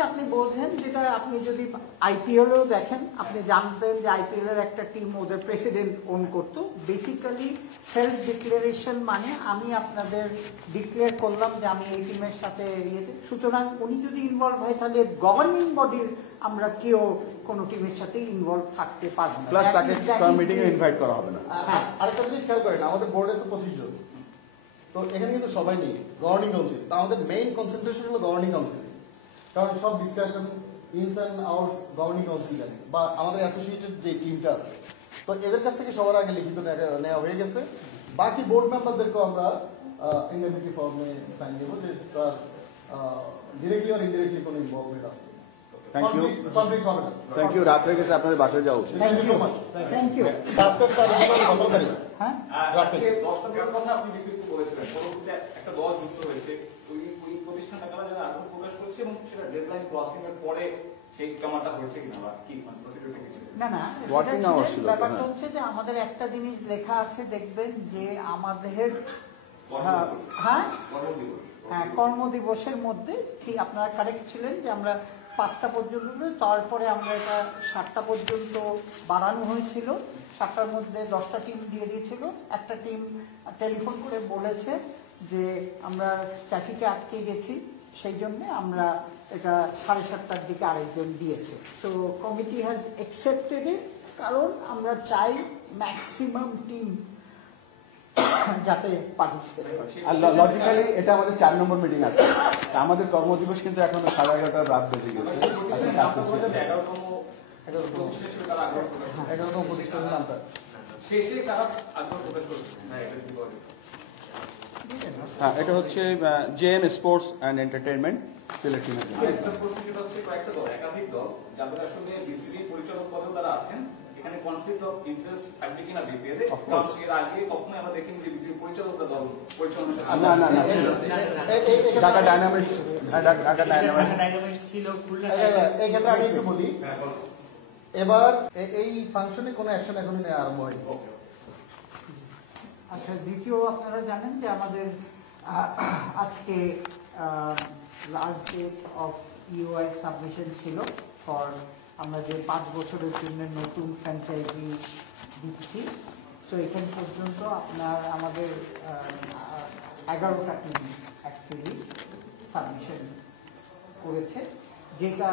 হচ্ছে আপনি বলছেন যেটা আপনি যদি আইপিএলও দেখেন আপনি জানতেন যে আইপিএল এর একটা টিম ওদের প্রেসিডেন্ট ওন করতো। বেসিক্যালি সেলফ ডিক্লারেশন মানে আমি আপনাদের ডিক্লেয়ার করলাম যে আমি এই টিমের সাথে ইয়েতে, সুতরাং উনি যদি ইনভলভ হয় তাহলে গভর্নিং বডির আমরা কেউ কোনো টিমের সাথে ইনভলভ থাকতে পারবো না, প্লাস তাকে মিটিং এ ইনভাইট করা হবে না। হ্যাঁ, আরেকটা জিনিস খেয়াল করেন, আমাদের বোর্ডে তো 25 জন, তো এখানে কিন্তু সবাই নেই গভর্নিং কাউন্সিল। তা আমাদের মেইন কনসেন্ট্রেশন হলো গভর্নিং কাউন্সিল, কারণ সব discussion ins and outs governing council জানে, বা আমাদের অ্যাসোসিয়েটেড যে টিমটা আছে, তো এদের কাছ থেকে সবার আগে লিখিত নেওয়া হয়ে গেছে। বাকি বোর্ড মেম্বারদেরকেও আমরা ইন্ডেমনিটি ফর্মে সাইন দেবো যে তার ডিরেক্টলি আর ইনডিরেক্টলি কোনো ইনভলভমেন্ট আছে। থ্যাংক ইউ, কনফ্লিক্ট হবে না। Thank you. রাত হয়ে গেছে, আপনাদের বাসায় যাওয়া উচিত। Thank you thank you. হ্যাঁ, আজকে 10 নম্বরের কথা আপনি রিসিভ করেছিলেন, পরবর্তীতে একটা দল যুক্ত হয়েছে, ওই প্রতিষ্ঠানটা কারা যারা আগ্রহ প্রকাশ করেছে এবং সেটা ডেডলাইন ক্রসিং এর পরে সেই কামাটা হয়েছে কিনা বা কি প্রসিডিউরটা কি ছিল? না না, Working hours ছিল, ব্যাপারটা হ্যাঁ। হচ্ছে যে আমাদের একটা জিনিস লেখা আছে, দেখবেন যে আমাদের কর্মদিবস। হ্যাঁ কর্মদিবস। হ্যাঁ কর্মদিবসের মধ্যে ঠিক আপনারা কারেক্ট ছিলেন যে আমরা 5টা পর্যন্ত, তারপরে আমরা এটা 7টা পর্যন্ত বাড়ানো হয়েছিল। 7টার মধ্যে 10টা টিম দিয়ে দিয়েছিল। একটা টিম টেলিফোন করে বলেছে যে আমরা ট্রাফিকে আটকে গেছি, সেই জন্য আমরা এটা 7:30টার দিকে আরেকজন দিয়েছে। তো কমিটি হ্যাজ অ্যাকসেপ্টেড ইট, কারণ আমরা চাই ম্যাক্সিমাম টিম যাতে পার্টিসিপেট করে। আর লজিক্যালি এটা আমাদের 4 নম্বর মিটিং আছে। তা আমাদের কর্মদিবস কিন্তু এখনো 11:30 রাত বেজে গেছে। এখন কাজ করছি। 11তম প্রতিষ্ঠানের নামটা শেষে কারা আগ্রহ প্রকাশ করেছে? হ্যাঁ, এটা কি বলে? হ্যাঁ, এটা হচ্ছে JM sports and entertainment Sylhet টিমের জন্য। একটা প্রশ্ন, সেটা হচ্ছে কয়েকটা দল, একাধিক দল, যাদের আসলে বিসিবি পরিচালক পদে তারা আছেন, এখানে কনফ্লিক্ট অফ ইন্টারেস্ট থাকবে কিনা বিপিএল এ? Of course. কারণ এর আগে কখনো আমরা দেখিনি যে বিসিবি পরিচালকরা দল পরিচালনা করে। না না না, ঢাকা ডায়নামিক্স, ঢাকা ডায়নামিক্স ছিল খুলনা এই ক্ষেত্রে আমি একটু বলি, এবার এই ফাংশনে কোনো অ্যাকশন এখনো নেওয়া আরম্ভ হয়নি। আচ্ছা, দ্বিতীয় আপনারা জানেন যে আমাদের আজকে last date of UI submission ছিল ফর আমরা যে 5 বছরের জন্য নতুন ফ্র্যাঞ্চাইজি দিচ্ছি। তো এখান পর্যন্ত আপনার আমাদের 11টা টিম অ্যাকচুয়ালি সাবমিশন করেছে, যেটা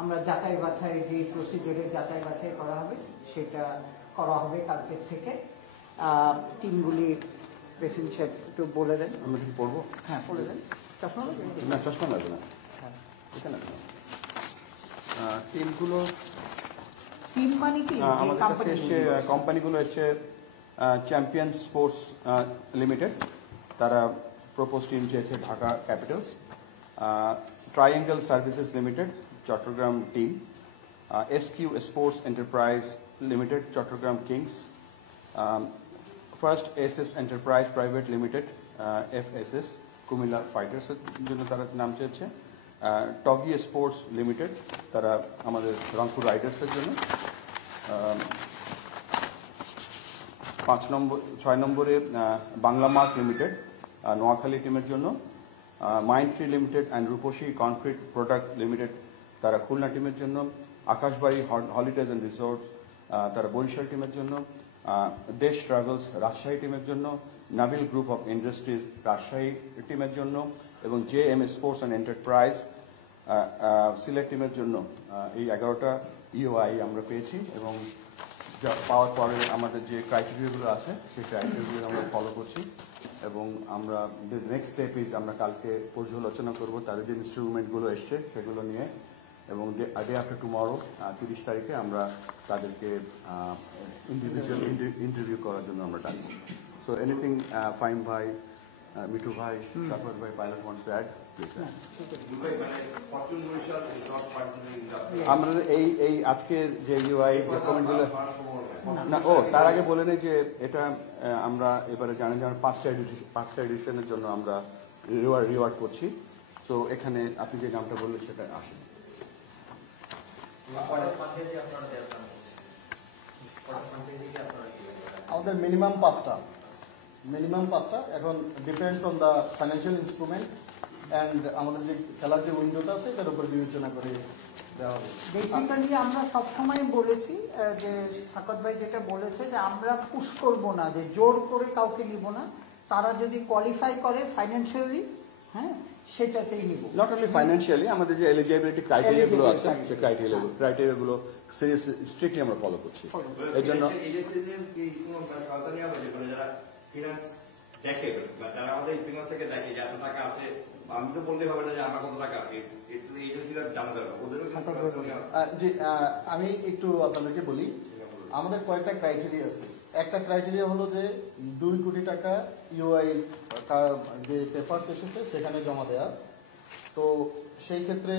আমরা যাচাই বাছাই, যে প্রসিডিওরে যাচাই বাছাই করা হবে সেটা করা হবে কালকের থেকে। টিমগুলি প্রেসিডেন্ট সাহেব একটু বলে দেন। আমরা কি পড়বো? হ্যাঁ, বলে দেন। চশমা লাগবে? না, চশমা লাগবে না। হ্যাঁ। এখানে টিমগুলো টিম মানে কি? আমাদের কাছে এসছে, কোম্পানিগুলো এসছে চ্যাম্পিয়ন স্পোর্টস লিমিটেড, তারা প্রপোজ টিম চেয়েছে Dhaka Capitals. Triangle Services Limited, Chattogram team. SQ Sports Enterprise Limited, Chattogram Kings. First SS Enterprise Private Limited, FSS, Comilla ফাইটার্সের জন্য তারা নাম চেয়েছে। টগি স্পোর্টস লিমিটেড, তারা আমাদের রংপুর রাইডার্সের জন্য। 6 নম্বরে বাংলা মার্ক লিমিটেড, নোয়াখালী টিমের জন্য। Mindfree Limited and Rupshi Concrete Product Limited, তারা খুলনা টিমের জন্য। আকাশবাড়ি হলিডেজ অ্যান্ড রিসোর্টস, তারা বরিশাল টিমের জন্য। দেশ ট্রাভেলস রাজশাহী টিমের জন্য। Nabil group of industries Rajshahi টিমের জন্য, এবং JM sports and enterprise Sylhet টিমের জন্য। এই 11টা ইউআই আমরা পেয়েছি, এবং পাওয়ার পরে আমাদের যে ক্রাইটেরিয়াগুলো আছে সেই ক্রাইটেরিয়াগুলো আমরা ফলো করছি, এবং আমরা নেক্সট স্টেপ ইজ আমরা কালকে পর্যালোচনা করব তাদের যে ইনস্ট্রুমেন্টগুলো এসছে সেগুলো নিয়ে, এবং ডে আফটার টুমরো 30 তারিখে আমরা তাদেরকে ইন্ডিভিজুয়াল ইন্টারভিউ করার জন্য আমরা ডাকবো। সো এনিথিং ফাইম ভাই, মিঠু ভাই, সাফর ভাই, পাইলট ওয়ান্টস টু অ্যাড? আমরা এই আজকে যে ইউআই কমেন্টগুলো না, তার আগে বলে নেই যে এটা আমরা এবারে জানেন যে 5টা এডিশনের জন্য আমরা রিওয়ার্ড করছি। তো এখানে আপনি যে নামটা বললেন সেটা আসেন। আমাদের মিনিমাম 5টা, এখন depends on the financial instrument and আমাদের যে খেলার যে উইন্ডোটা আছে এটার উপর বিবেচনা করে দেওয়া হবে। বেসিক্যালি আমরা সবসময় বলেছি যে সাকত ভাই যেটা বলেছে যে আমরা পুশ করব না, যে জোর করে কাউকে নিব না, তারা যদি কোয়ালিফাই করে ফাইন্যান্সিয়ালি, হ্যাঁ, সেটাতেই নিব। নট অনলি ফাইন্যান্সিয়ালি, আমাদের যে এলিজিবিলিটি ক্রাইটেরিয়াগুলো আছে সেই ক্রাইটেরিয়াগুলো সিরিয়াস স্ট্রিক্টলি আমরা ফলো করছি। এই জন্য ফিনান্স দেখে, যারা আমাদের ফিনান্স থেকে দেখে যে এত টাকা আছে, আমি তো বলতে হবে না যে আমার কত টাকা আছে, এজেন্সিরা জানা যাবে ওদেরও। জি, আমি একটু আপনাদেরকে বলি, আমাদের কয়েকটা ক্রাইটেরিয়া আছে। একটা ক্রাইটেরিয়া হলো যে 2 কোটি টাকা ইউআই যে পেপারস এসেছে সেখানে জমা দেওয়া। তো সেই ক্ষেত্রে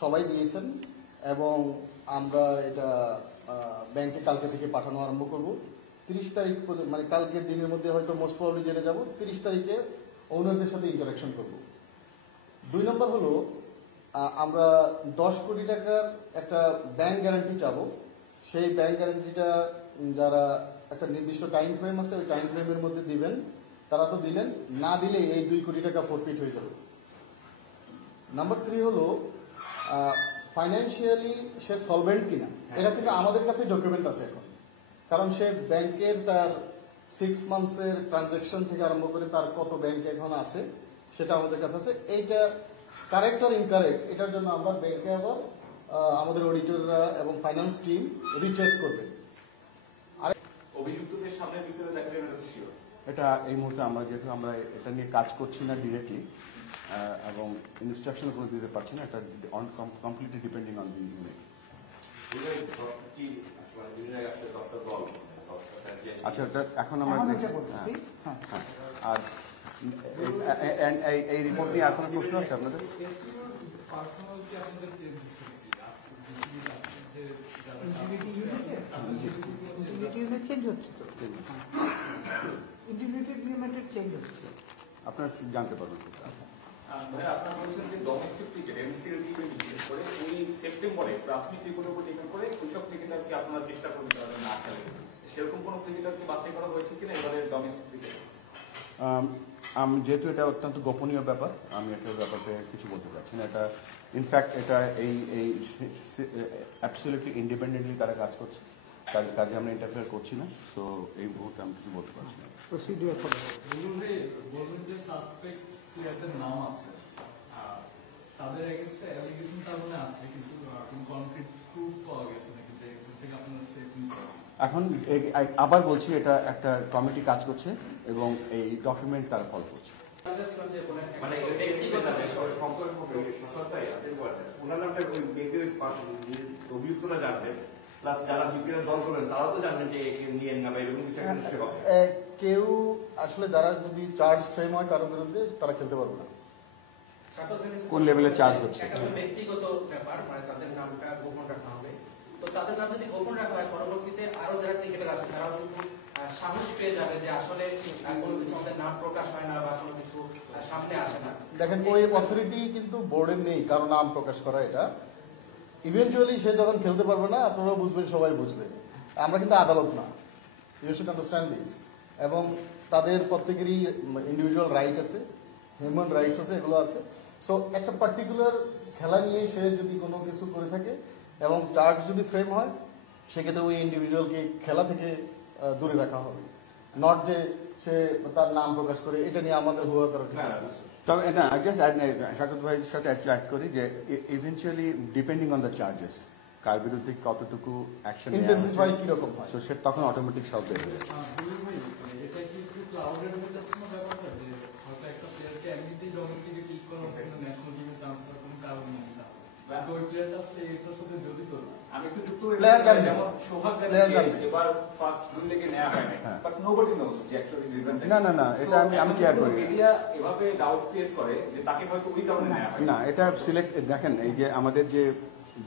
সবাই দিয়েছেন এবং আমরা এটা ব্যাংকে কালকে থেকে পাঠানো আরম্ভ করব। 30 তারিখ মানে কালকের দিনের মধ্যে হয়তো মোস্ট প্রবলি জেনে যাব। 30 তারিখে ওনারদের সাথে ইন্টারাকশন করব। 2 নম্বর হলো আমরা 10 কোটি টাকার একটা ব্যাংক গ্যারান্টি চাবো। সেই ব্যাংক গ্যারান্টিটা যারা একটা নির্দিষ্ট টাইম ফ্রেম আছে ওই টাইম ফ্রেমের মধ্যে দিবেন, তারা তো দিলেন, না দিলে এই 2 কোটি টাকা ফরফিট হয়ে যাবে। নাম্বার 3 হলো ফাইন্যান্সিয়ালি সে সলভেন্ট কিনা, এটা কিন্তু আমাদের কাছে ডকুমেন্ট আছে এখন, কারণ সে ব্যাংকের তার 6 মান্থসের ট্রানজাকশন থেকে আরম্ভ করে তার কত ব্যাংকে এখন আছে সেটা আমাদের কাছে আছে। এইটা কারেক্ট আর ইনকারেক্ট এটার জন্য আমরা ব্যাংকে আবার আমাদের অডিটররা এবং ফাইন্যান্স টিম রিচেক করবে। অভিযুক্তদের সামনে বিপদে দেখা যাবে না শিওর। এটা এই মুহূর্তে আমরা যেহেতু আমরা এটা নিয়ে কাজ করছি না ডিরেক্টলি এবং ইনস্ট্রাকশন কোনো দিতে পারছি না, এটা completely depending on the unit. আচ্ছা, এটা এখন আমরা বলছি, হ্যাঁ। আর এই রিপোর্ট নিয়ে আর কোনো প্রশ্ন আছে আপনাদের? ইউনিট চেঞ্জ হচ্ছে তো, ইন্টিগ্রেটেড ইউনিটের চেঞ্জ হচ্ছে, আপনারা জানতে পারবেন। ভাইয়া, আপনারা বলছেন যে ডোমেস্টিক ক্রিকেট এনসিএল টি20 বিশেষ করে ওই সেপ্টেম্বরে প্রাথমিক রিপোর্টের উপর ডিপেন্ড করে ওইসব ক্রিকেটারকে আপনারা চেষ্টা করতে পারবেন না খেলে, সেরকম কোনো ক্রিকেটারকে বাছাই করা হয়েছে কিনা এবারে ডোমেস্টিক ক্রিকেট? যেহেতু এটা অত্যন্ত গোপনীয় ব্যাপার, আমি এটার ব্যাপারে কিছু বলতে পারছি না। এটা ইনফ্যাক্ট এটা এই অ্যাবসলিউটলি ইন্ডিপেন্ডেন্টলি তারা কাজ করছে, তার কাজে আমরা ইন্টারফেয়ার করছি না। সো এই মুহূর্তে আমি কিছু বলতে পারছি না। Procedure follow. বলবেন যে সাসপেক্ট প্লেয়ারদের নাম আছে, তাদের এগেইনস্টে অ্যালিগেশন তার মানে আছে, কিন্তু কোনো কনক্রিট প্রুফ পাওয়া গেছে নাকি যে থেকে আপনারা স্টেপ নিতে? এখন আবার বলছি, এটা একটা কমিটি কাজ করছে এবং এই ডকুমেন্ট তারা ফলো করছে। মানে ব্যক্তিগত ওনার নামটা ওই ব্যক্তির অভিযুক্তরা জানবেন, প্লাস যারা বিপিএল দল করবেন তারাও তো জানবেন যে একে নিয়ে না বা এরকম কিছু একটা। কেউ আসলে যারা যদি চার্জ ফ্রেম হয় কারোর বিরুদ্ধে তারা খেলতে পারবে না। কোন লেভেলে চার্জ হচ্ছে? ব্যক্তিগত ব্যাপার, মানে তাদের নামটা গোপন রাখা হবে। তো তাদের নাম যদি গোপন রাখা হয়, পরবর্তীতে আরো যারা ক্রিকেটার আছে তারাও কিন্তু সাহস পেয়ে যাবে যে আসলে কোনো কিছু আমাদের নাম প্রকাশ হয় না বা কোনো কিছু সামনে আসে না। দেখেন, ওই অথরিটি কিন্তু বোর্ডের নেই কারো নাম প্রকাশ করা। এটা ইভেন্চুয়ালি সে যখন খেলতে পারবে না, আপনারাও বুঝবেন, সবাই বুঝবে। আমরা কিন্তু আদালত না, ইউ শুড আন্ডারস্ট্যান্ড দিস। এবং তাদের প্রত্যেকেরই ইন্ডিভিজুয়াল রাইট আছে, হিউম্যান রাইটস আছে, এগুলো আছে। সো একটা পার্টিকুলার খেলা নিয়ে সে যদি কোনো কিছু করে থাকে এবং চার্জ যদি ফ্রেম হয়, সেক্ষেত্রে ওই ইন্ডিভিজুয়ালকে খেলা থেকে দূরে রাখা হবে, নট যে সে তার নাম প্রকাশ করে। এটা নিয়ে আমাদের হুয়া করার কিছু না। তবে না, শাকত ভাইয়ের সাথে অ্যাড করি যে eventually depending on the charges, কার বিরুদ্ধে কতটুকু অ্যাকশন ইন্টেন্সিফাই কিরকম হয়, সে তখন অটোমেটিক সব বের হয়ে যাবে। এটা কি একটু ক্লাউডের হয়ে যাচ্ছে না ব্যাপারটা, যে হয়তো একটা প্লেয়ারকে এমনিতেই ডোমেস্টিকে ঠিক করা হচ্ছে না, ন্যাশনাল টিমে ট্রান্সফার কোনো কারণ নেই, কিন্তু ওই প্লেয়ারটা আসলে এটার সাথে জড়িত না। আমি একটু যুক্ত Player can be. যেমন সোহাগ Player can গাজীকে be. এবার ফার্স্ট দুই লেগে নেওয়া হয় না, বাট নোবডি নোজ যে অ্যাকচুয়ালি রিজন। না, এটা আমি ক্লিয়ার করি। মিডিয়া এভাবে ডাউট ক্রিয়েট করে যে তাকে হয়তো ওই কারণে নেওয়া হয় না, এটা সিলেক্ট, দেখেন এই যে আমাদের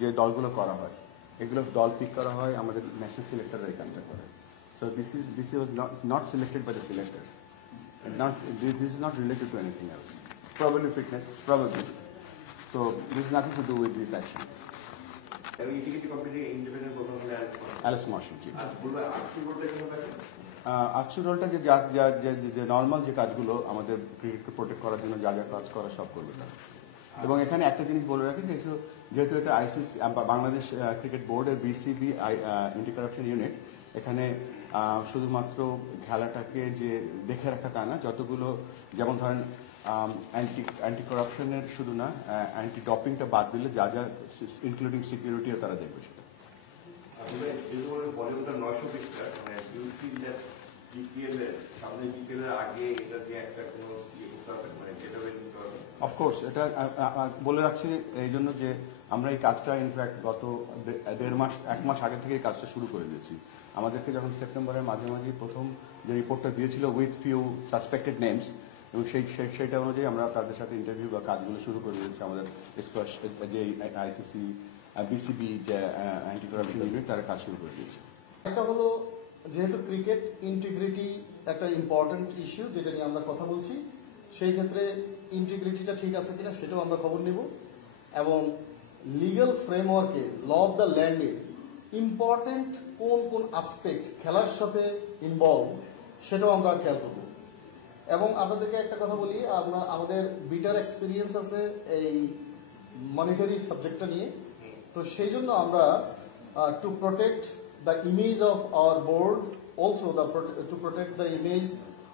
যে দলগুলো করা হয়, এগুলো দল পিক করা হয় আমাদের ন্যাশনাল সিলেক্টররা এই কাজটা করে। So this was not selected by the selectors, this is not related to anything else, probably fitness, probably. So this is nothing to do with this action. এবং ইন্টিগ্রিটি কমিটি ইন্ডিপেন্ডেন্ট প্রধান হলে Alex martial জি। আর বলবো আকসু রোলটা এখানে থাকে আকসু রোলটা যে normal যে কাজগুলো আমাদের ক্রিকেটকে প্রোটেক্ট করার জন্য যা যা কাজ করা সব করবে তারা। এবং এখানে একটা জিনিস বলে রাখি যেহেতু এটা আইসিসি বাংলাদেশ ক্রিকেট বোর্ডের বিসিবি অ্যান্টি কারাপশন ইউনিট, এখানে শুধুমাত্র খেলাটাকে যে দেখে রাখা তা না, যতগুলো যেমন ধরেন অ্যান্টি কারাপশনের শুধু না, অ্যান্টি ডপিংটা বাদ দিলে যা যা ইনক্লুডিং সিকিউরিটিও তারা দেখবে সেটা। আসলে যেহেতু বলিউডটা 900 পিক্সেল, মানে ইউ ফিল দ্যাট বিপিএল এর সামনে বিপিএল এর আগে এটা যে একটা কোনো ইয়ে করতে হবে, মানে যেটা নিতে হবে। অফকোর্স এটা বলে রাখছি এই জন্য যে আমরা এই কাজটা ইনফ্যাক্ট গত 1 মাস আগে থেকে এই কাজটা শুরু করে দিয়েছি। আমাদেরকে যখন সেপ্টেম্বরের মাঝামাঝি প্রথম যে রিপোর্টটা দিয়েছিল উইথ ফিউ সাসপেক্টেড নেমস, এবং সেইটা অনুযায়ী আমরা তাদের সাথে ইন্টারভিউ বা কাজগুলো শুরু করে দিয়েছি। আমাদের যে আইসিসি বিসিবি যে অ্যান্টি কারাপশন ইউনিট তারা কাজ শুরু করে দিয়েছে। একটা হলো যেহেতু ক্রিকেট ইন্টিগ্রিটি একটা ইম্পর্টেন্ট ইস্যু যেটা নিয়ে আমরা কথা বলছি, সেই ক্ষেত্রে ইন্টিগ্রিটিটা ঠিক আছে কিনা সেটাও আমরা খবর নিব, এবং লিগ্যাল ফ্রেমওয়ার্কে ল অফ দ্য ল্যান্ডে ইম্পর্টেন্ট কোন কোন আসপেক্ট খেলার সাথে ইনভলভ সেটাও আমরা খেয়াল করব। এবং আপনাদেরকে একটা কথা বলি, আমরা আমাদের বিটার এক্সপিরিয়েন্স আছে এই মনিটারি সাবজেক্টটা নিয়ে, তো সেই জন্য আমরা to protect the image of our board, also to protect the image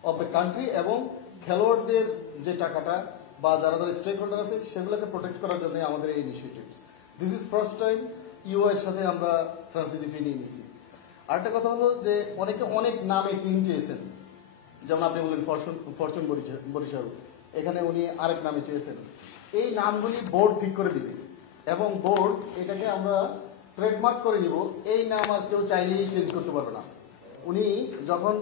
of the country, এবং খেলোয়াড়দের যে টাকাটা বা যারা যারা স্টেক হোল্ডার আছে সেগুলোকে প্রোটেক্ট করার জন্য আমাদের এই initiatives. This is first time you এর সাথে আমরা ফ্রান্সাইজি ফি নিয়ে নিয়েছি। আরেকটা কথা হলো যে অনেকে অনেক নামে টিম চেয়েছেন, যেমন আপনি বললেন ফরচুন বরিশাল, এখানে উনি আরেক নামে চেয়েছেন। এই নামগুলি বোর্ড ঠিক করে দিবে, এবং বোর্ড এটাকে আমরা ট্রেডমার্ক করে নিব, এই নাম আর কেউ চাইলেই চেঞ্জ করতে পারবে না। উনি যখন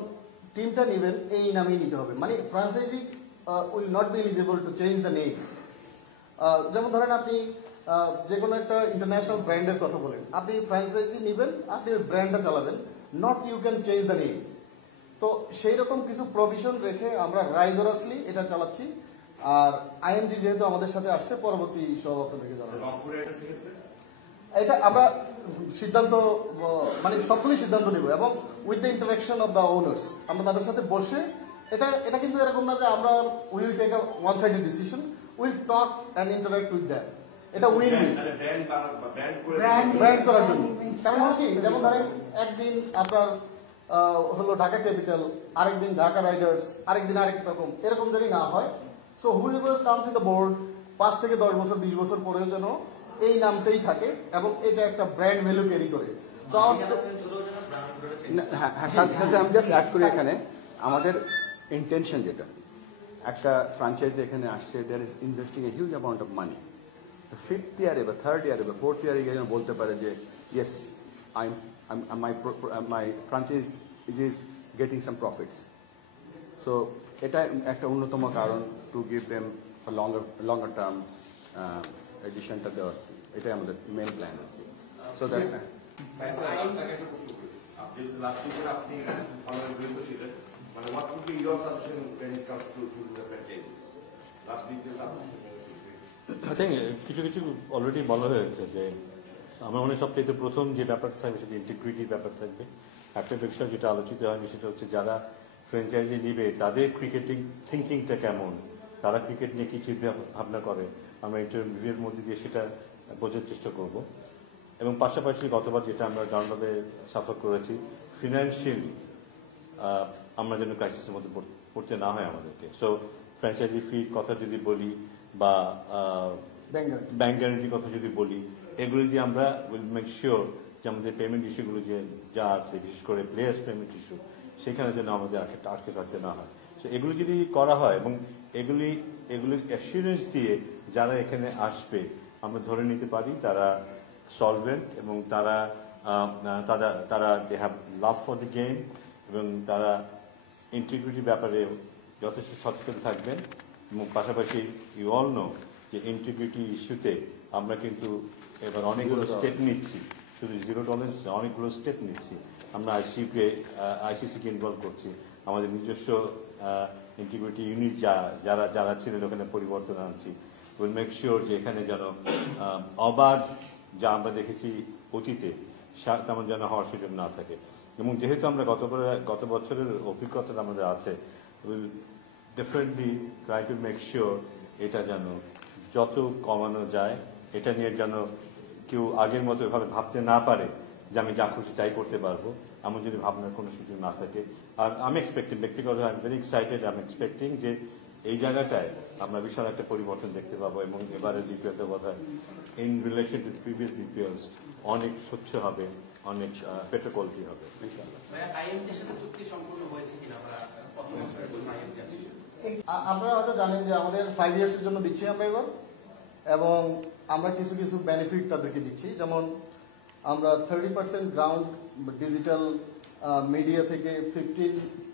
টিমটা নেবেন এই নামেই নিতে হবে, মানে franchise will not be eligible to change the name. যেমন ধরেন আপনি যে কোনো একটা ইন্টারন্যাশনাল ব্র্যান্ডের কথা বলেন, আপনি ফ্র্যাঞ্চাইজি নেবেন, আপনি ব্র্যান্ডটা চালাবেন, not you can change the name. তো সেই রকম কিছু প্রভিশন রেখে আমরা রাইজরাসলি এটা চালাচ্ছি। আর আইএনজি যেহেতু আমাদের সাথে আসছে, পরবর্তী সব আপনাদেরকে জানাবো। এটা আমরা সিদ্ধান্ত মানে সবগুলোই সিদ্ধান্ত নেব, এবং with the interaction of the owners আমরা তাদের সাথে বসে, এটা কিন্তু এরকম না যে আমরা will take a one sided decision, will talk and interact with them. এটা উইন উইন ব্র্যান্ড করার জন্য। কারণ হলো কি, যেমন ধরেন একদিন আপনার হলো ঢাকা ক্যাপিটাল, আরেকদিন ঢাকা রাইডার্স, আরেকদিন আরেক রকম, এরকম যদি না হয়, so whoever comes in the board 5 থেকে 10 বছর 20 বছর পরেও যেন এই নামটাই থাকে, এবং এটা একটা ব্র্যান্ড ভ্যালু ক্যারি করে। সাথে আমি জাস্ট অ্যাড করি এখানে আমাদের ইন্টেনশন যেটা, একটা ফ্র্যাঞ্চাইজি এখানে আসছে, there is investing a huge amount of money. 5th ইয়ারে বা 3rd ইয়ারে বা 4th ইয়ারে গিয়ে বলতে পারে যে yes my franchise is getting some profits. So এটা একটা অন্যতম কারণ to give them longer term এডিশনটা দেওয়া, এটাই আমাদের মেন প্ল্যান। সো দ্যাট কিছু কিছু অলরেডি বলা হয়েছে যে আমার মনে হয় সবচেয়ে প্রথম যে ব্যাপারটা থাকবে সেটা ইন্টিগ্রিটির ব্যাপার থাকবে। একটা বিষয় যেটা আলোচিত হয়নি সেটা হচ্ছে যারা ফ্র্যাঞ্চাইজি নিবে তাদের ক্রিকেটিং থিঙ্কিংটা কেমন, তারা ক্রিকেট নিয়ে কি চিন্তা ভাবনা করে, আমরা ইন্টারভিউয়ের মধ্যে দিয়ে সেটা বোঝার চেষ্টা করব। এবং পাশাপাশি গতবার যেটা আমরা ডাউনলোডে সাফার করেছি, ফিনান্সিয়ালি আমরা যেন ক্রাইসিসের মধ্যে পড়তে না হয় আমাদেরকে। সো ফ্র্যাঞ্চাইজি ফির কথা যদি বলি বা ব্যাংক গ্যারান্টির কথা যদি বলি, এগুলো দিয়ে আমরা উইল মেক শিওর যে আমাদের পেমেন্ট ইস্যুগুলো যে যা আছে, বিশেষ করে প্লেয়ার্স পেমেন্ট ইস্যু, সেখানে যেন আমাদের আটকে থাকতে না হয়। সো এগুলো যদি করা হয় এবং এগুলি অ্যাসিউরেন্স দিয়ে যারা এখানে আসবে আমরা ধরে নিতে পারি তারা সলভেন্ট, এবং তারা they have love for the game, এবং তারা ইন্টিগ্রিটি ব্যাপারে যথেষ্ট সচেতন থাকবেন। এবং পাশাপাশি ইউ অল নো যে ইন্টিগ্রিটি ইস্যুতে আমরা কিন্তু এবার অনেকগুলো স্টেপ নিচ্ছি, শুধু জিরো টলারেন্স অনেকগুলো স্টেপ নিচ্ছি। আমরা আইসিসিকে ইনভলভ করছি, আমাদের নিজস্ব ইন্টিগ্রিটি ইউনিট যারা ছিলেন ওখানে পরিবর্তন আনছি। উইল মেক শিওর যে এখানে যেন অবাধ, যা আমরা দেখেছি অতীতে তেমন যেন হওয়ার সুযোগ না থাকে। এবং যেহেতু আমরা গত বছরের অভিজ্ঞতা আমাদের আছে, will definitely try to make sure এটা যেন যত কমানো যায়, এটা নিয়ে যেন কেউ আগের মতো এভাবে ভাবতে না পারে যে আমি যা খুশি তাই করতে পারবো, এমন যদি ভাবনার কোনো সুযোগ না থাকে। আর আমি এক্সপেক্টিং, ব্যক্তিগত I am very excited, I am expecting যে এই জায়গাটায় আমরা বিশাল একটা পরিবর্তন দেখতে পাবো এবং এবারে বিপিএলটা বোধহয় ইন রিলেশন টু প্রিভিয়াস বিপিএলস অনেক স্বচ্ছ হবে, অনেক বেটার কোয়ালিটি হবে। আইএমজির সাথে চুক্তি সম্পূর্ণ হয়েছে কিনা বা কত বছরের জন্য আইএমজি আছে? আপনারা হয়তো জানেন যে আমাদের 5 ইয়ার্সের জন্য দিচ্ছি আমরা এবার, এবং আমরা কিছু কিছু বেনিফিট তাদেরকে দিচ্ছি। যেমন আমরা 30% গ্রাউন্ড ডিজিটাল মিডিয়া থেকে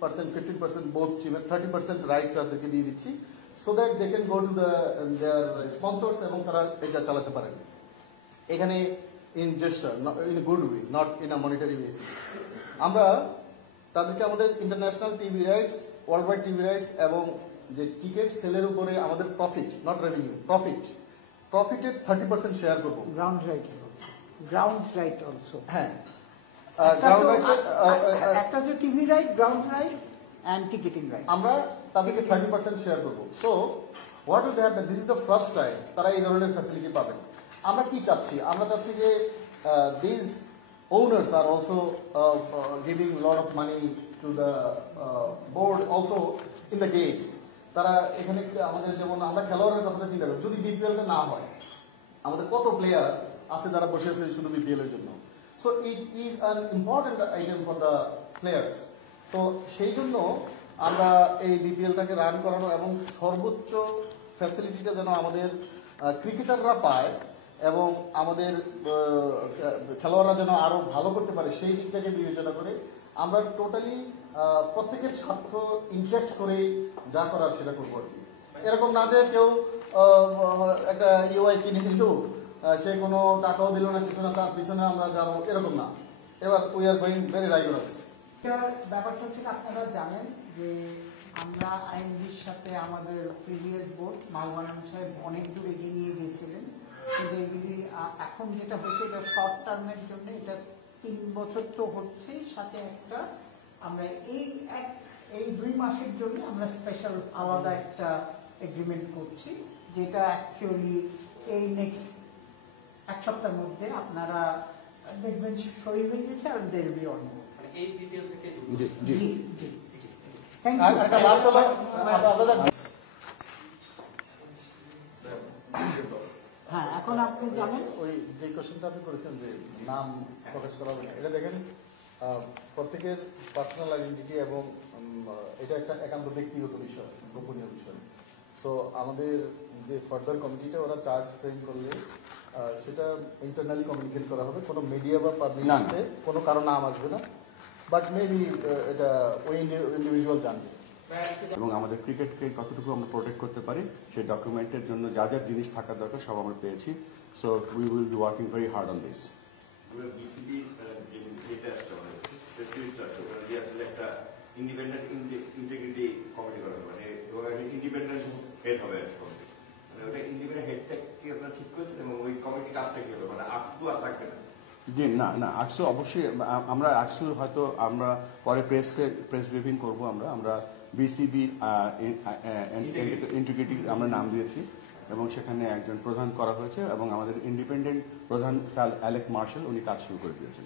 15% বোথ চিপের 30% রাইট তাদেরকে দিয়ে দিচ্ছি, so that they can go to their sponsors এবং তারা এটা চালাতে পারেন এখানে in gesture, in good way, not in a monetary basis. আমরা তাদেরকে আমাদের international TV rights, world wide TV rights এবং যে টিকিট সেলের উপরে আমাদের প্রফিট, নট রেভিনিউ, প্রফিটের 30% শেয়ার করবো। Ground right also. হ্যাঁ, একটা যে TV right, ground right and ticketing right, আমরা তাদেরকে 30% শেয়ার করবো। So what will happen, this is the first time তারা এই ধরনের ফ্যাসিলিটি পাবেন। আমরা কি চাচ্ছি? আমরা চাচ্ছি যে this owners are also giving a lot of money to the board also in the game. তারা এখানে আমাদের, যেমন আমরা খেলোয়াড়ের কথাটা চিন্তা করি, যদি বিপিএলটা না হয় আমাদের কত প্লেয়ার আছে যারা বসে আছে শুধু বিপিএল এর জন্য। So it is an important item for the players. তো সেই জন্য আমরা এই বিপিএলটাকে রান করানো এবং সর্বোচ্চ ফ্যাসিলিটিটা যেন আমাদের ক্রিকেটাররা পায় এবং আমাদের খেলোয়াড়রা যেন আরো ভালো করতে পারে, সেই দিক থেকে বিবেচনা করে আমরা টোটালি প্রত্যেকের স্বার্থ ইনজেক্ট করে যা করার সেটা করবো আর কি। এরকম না যে কেউ একটা ইউআই কিনে নিল, সে কোনো টাকাও দিল না, কিছু না, তার পিছনে আমরা যাবো, এরকম না। এবার উই আর গোয়িং ভেরি রাইগরাস। ব্যাপারটা হচ্ছে আপনারা জানেন যে আমরা আইনজির সাথে আমাদের প্রিভিয়াস বোর্ড মাহবুবান সাহেব অনেক দূর এগিয়ে নিয়ে গিয়েছিলেন, কিন্তু এগুলি এখন যেটা হচ্ছে এটা শর্ট টার্মের জন্য, এটা 3 বছর তো হচ্ছেই, সাথে একটা আমরা এই 2 মাসের জন্য আমরা স্পেশাল আলাদা একটা এগ্রিমেন্ট করছি, যেটা অ্যাকচুয়ালি এই নেক্সট 1 সপ্তাহের মধ্যে আপনারা দেখবেন সই হয়ে গেছে। আর দের বি অন এই বিপিএল থেকে জি জি থ্যাংক আর ইউ। একটা লাস্ট হলো আপনাদের, হ্যাঁ, এখন আপনি জানেন ওই যে কোশ্চেনটা আপনি করেছেন যে নাম প্রকাশ করা হবে না, এটা দেখেন প্রত্যেকের পার্সোনাল আইডেন্টিটি এবং এটা একটা একান্ত ব্যক্তিগত বিষয়, গোপনীয় বিষয়। সো আমাদের যে ফার্দার কমিটিটা ওরা চার্জ ফ্রেম করলে সেটা ইন্টারনালি কমিউনিকেট করা হবে, কোনো মিডিয়া বা পাবলিশিতে কোনো কারো নাম আসবে না, বাট মেবি এটা ওই ইন্ডিভিজুয়াল জানবে। এবং আমাদের ক্রিকেটকে কতটুকু আমরা প্রোটেক্ট করতে পারি সেই ডকুমেন্টের জন্য যা যা জিনিস থাকা দরকার সব আমরা পেয়েছি। So we will be working very hard on this. BCB যেটা আসছে আমাদের একটা ইন্ডিপেন্ডেন্ট ইন্টিগ্রিটি কমিটি করা হবে, মানে ইন্ডিপেন্ডেন্ট হেড হবে, মানে ওটা ইন্ডিপেন্ডেন্ট হেডটা কি আপনারা ঠিক করেছেন এবং ওই কমিটি কাজটা কি হবে, মানে আকসু আর থাকবে না? জি না, আকসু অবশ্যই আমরা আকসু হয়তো আমরা পরে প্রেস ব্রিফিং করবো। আমরা বিসিবি ইন্টিগ্রিটি আমরা নাম দিয়েছি এবং সেখানে একজন প্রধান করা হয়েছে এবং আমাদের ইন্ডিপেন্ডেন্ট প্রধান স্যার অ্যালেক মার্শাল উনি কাজ শুরু করে দিয়েছেন।